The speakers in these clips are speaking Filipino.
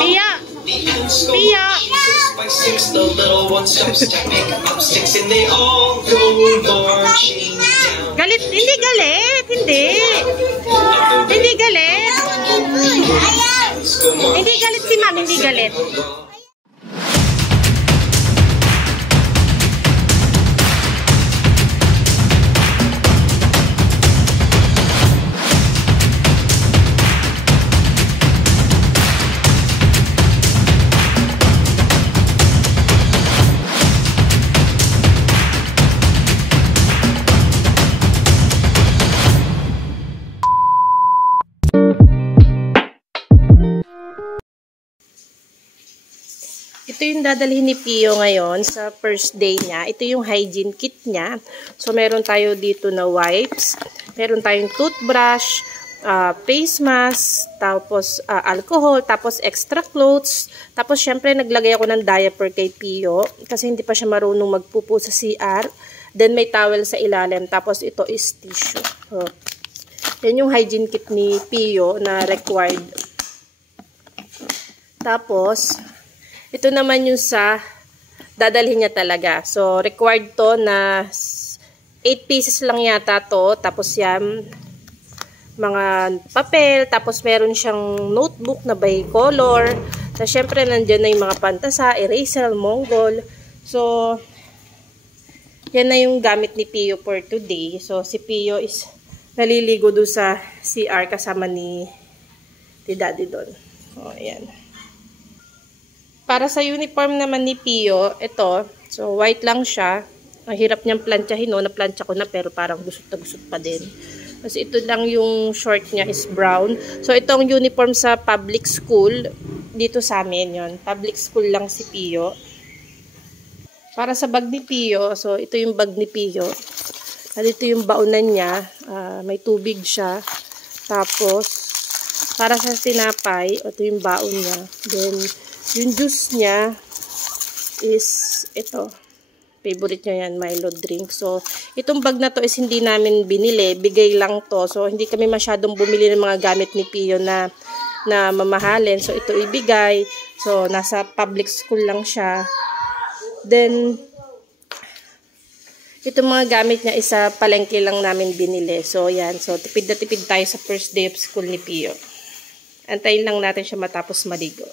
Pia! Pia! 6 the little one starts to pick up sticks and they all go marching down. Galit? Hindi galit! Hindi! Hindi galit! Hindi galit si ma'am, hindi galit. Ito yung dadalhin ni Pio ngayon sa first day niya. Ito yung hygiene kit niya. So, meron tayo dito na wipes. Meron tayong toothbrush, face mask, tapos alcohol, tapos extra clothes. Tapos, syempre, naglagay ako ng diaper kay Pio kasi hindi pa siya marunong magpupo sa CR. Then, may towel sa ilalim. Tapos, ito is tissue. So, yan yung hygiene kit ni Pio na required. Tapos, ito naman yung sa dadalhin niya talaga. So, required to na 8 pieces lang yata to. Tapos yan, mga papel. Tapos meron siyang notebook na by color. So, syempre, nandyan na yung mga pantasa, eraser, Mongol. So, yan na yung gamit ni Pio for today. So, si Pio is naliligo doon sa CR kasama ni Daddy doon. O, ayan. Para sa uniform naman ni Pio, ito, so white lang siya. Ang hirap niyang plantsahin, no? Na-plantsa ko na pero parang gusot na gusot pa din. Kasi ito lang yung short niya is brown. So itong uniform sa public school, dito sa amin yon. Public school lang si Pio. Para sa bag ni Pio, so ito yung bag ni Pio. At ito yung baonan niya, may tubig siya. Tapos, para sa tinapay, ito yung baon niya. Then, yung juice niya is ito. Favorite niya yan, Milo drink. So, itong bag na to is hindi namin binili. Bigay lang to. So, hindi kami masyadong bumili ng mga gamit ni Pio na mamahalin. So, ito ibigay. So, nasa public school lang siya. Then, itong mga gamit niya isa palengke lang namin binili. So, yan. So, tipid na tipid tayo sa first day of school ni Pio. Antayin lang natin siya matapos maligo.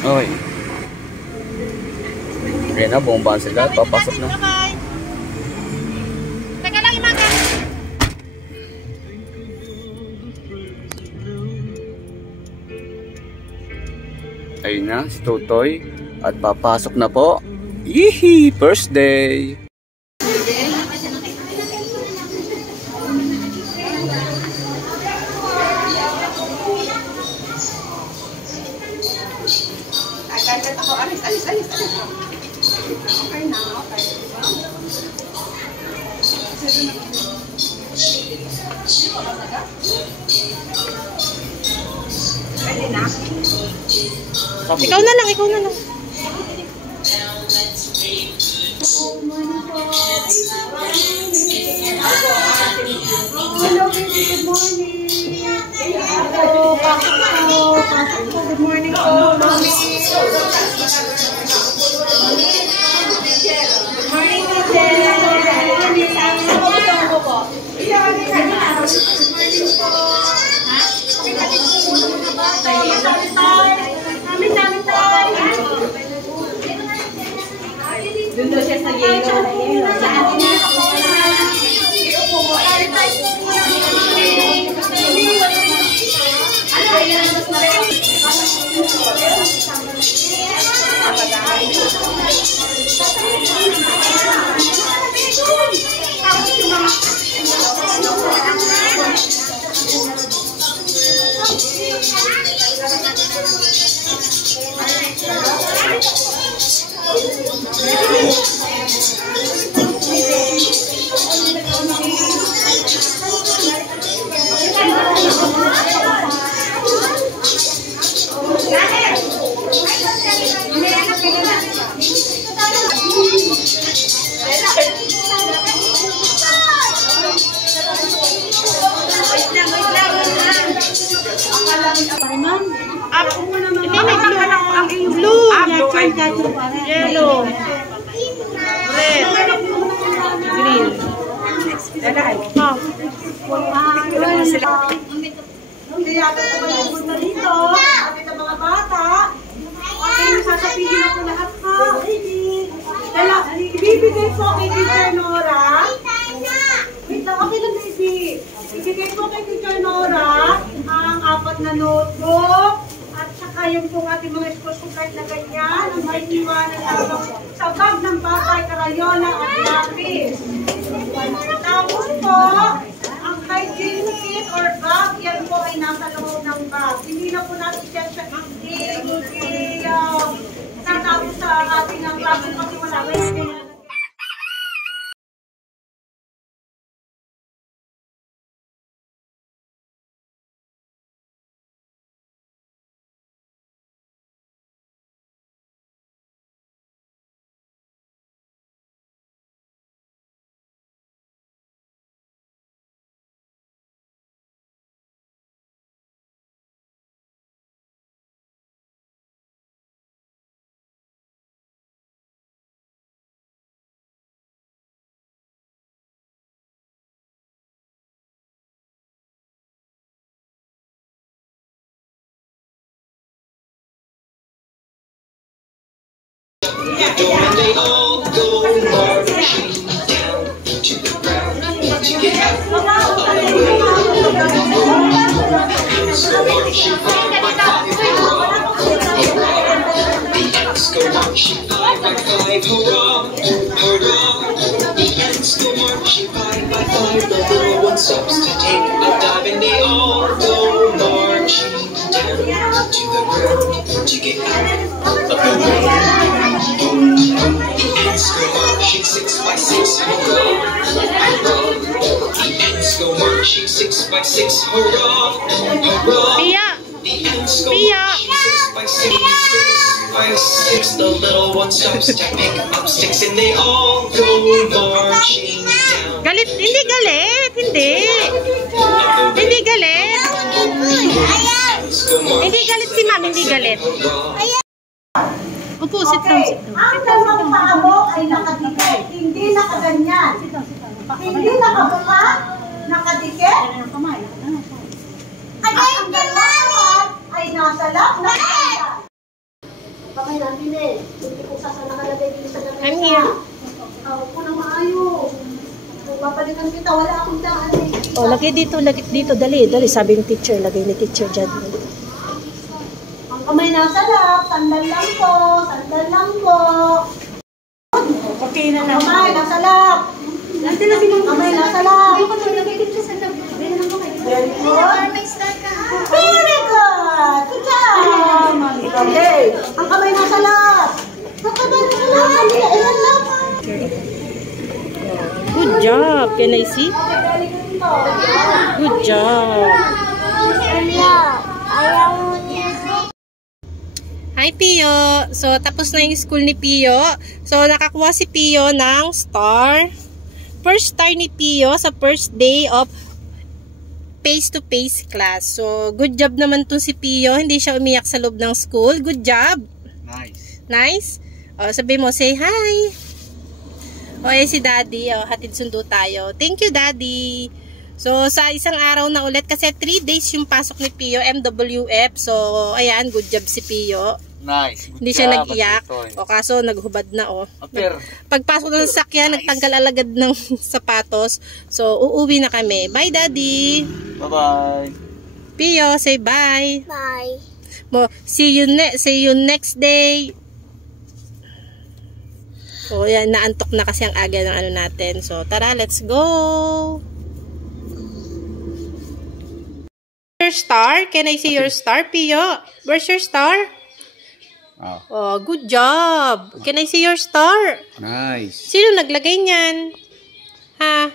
Oy. Kaya na, bomba sila. Papasok na. Teka lang, imaga. Ayun na, si Totoy. At papasok na po. Yee! First day! Alis. Okay na, okay. Pwede na? Ikaw na lang. Hello, baby. Good morning. Hello, good morning po, Mommy. Doon daw siya sa yelo. Blue. Yellow. Red. Green. Hindi yata naman pumunta dito. Kapit ang mga bata. Okay, sasabihin ako lahat ha. Ibibigay po kay Teacher Nora. Wait lang, okay lang baby. Ibigay po kay Teacher Nora ang 4 na notebook. At saka yung pong ating mga school supplies na ganyan. Ang may iwanan lamang sa bag ng batay, karayola at lapis. Tapos po, ang hygiene kit or bag, yan po ay nasa loob ng bag. Hindi na po natin siya tatapos sa ating ang klase kasi wala. And they all go marching down to the ground to get out of the way. So marching 5 by 5, hurrah, hurrah. The ants go marching 5 by 5, hurrah, hurrah. The ants go marching 5 by 5. The little one stops to take a dive, and they all go marching down to the ground to get out of the way. The ants go marching 6 by 6, hurrah, hurrah. The ants go marching 6 by 6, hurrah, hurrah. The ants go marching 6 by 6, 6 by 6. The little one stops to pick up sticks, and they all go marching down. Galit? Hindi galit. Hindi. Hindi galit. Hindi galit si ma'am. Hindi galit. Upo, sit down, sit down. Ang dalawang paa mo ay nakadikit, hindi nakaganyan. Hindi nakabuka, nakadikit. At ang dalawang paa ay nasa loob ng kanya. Kamay natin eh. Hindi ko sasa nakalagay dito sa lamesa. I'm here. Ako na maayos. Kung babalikan kita, wala akong daan eh. Oh, lagay dito, dali, sabi ng teacher, lagay ni teacher dyan. Ang kamay nasa lap, sandal lang po, Okay na lang. Kamay nasa lap. Kamay nasa lap. Very good. Very good. Good job. Okay. Ang kamay nasa lap. Ang kamay nasa lap. Ayan lang. Good job. Can I see? Good job. Hi, Pio. So, tapos na yung school ni Pio. So, nakakuha si Pio ng star. First star ni Pio sa first day of face-to-face class. So, good job naman to si Pio. Hindi siya umiyak sa loob ng school. Good job. Nice. Nice? O, sabi mo, say hi. O, si Daddy. O, hatid sundo tayo. Thank you, Daddy. So, sa isang araw na ulit, kasi 3 days yung pasok ni Pio, MWF. So, ayan, good job si Pio. Nice. Good Hindi siya job, nag-iyak. Atoy. O, kaso naghubad na, o. Apir. Pagpasok ng sasakyan, nagtanggal alagad ng sapatos. So, uuwi na kami. Bye, Daddy. Bye-bye. Pio, say bye. Bye. Mo, see you next day. So, yan, naantok na kasi ang aga ng ano natin. So, tara, let's go. Your star? Can I see your star, Pio? Where's your star? Oh, good job. Can I see your star? Nice. Sino naglagay niyan? Ha?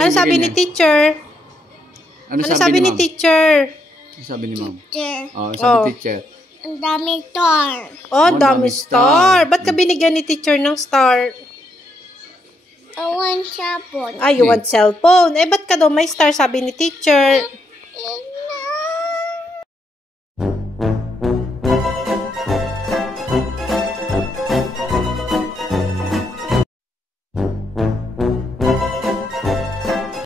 Ano sabi ni teacher? Ano sabi ni teacher? Ano sabi ni ma'am? Oh, Oh. sabi teacher. Ang dami star. Oh, Oh, dami dami star. star. Ba't ka binigyan ni teacher ng star? Awan siya po. Ay, you want cellphone. Eh, ba't ka daw may star, sabi ni teacher?